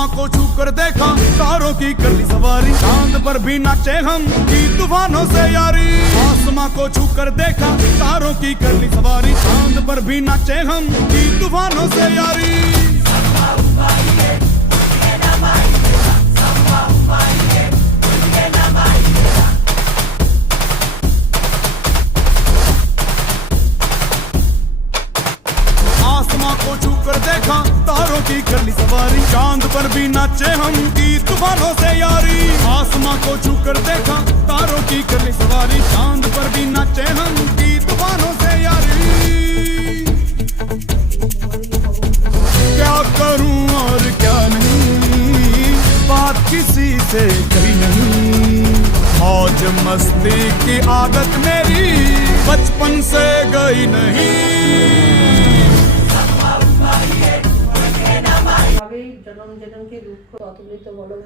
आसमां को छू कर देखा, तारों की कर ली सवारी, चांद पर भी नाचे हम की तूफानों से यारी। आसमां को छू कर देखा, तारों की कर ली सवारी, चांद पर भी नाचे हम की तूफानों से यारी। आसमां को छू कर देखा, तारों की कर ली सवारी, चांद पर भी नाचे हम की तूफानों से यारी। आसमां को छू कर देखा, तारों की कर ली सवारी, चांद पर भी नाचे हम की तूफानों से यारी। क्या करूं और क्या नहीं, बात किसी से कही नहीं। मौज मस्ती की आदत मेरी बचपन से गई नहीं। জনম জনমকে দুঃখ অতুলিত বলধাম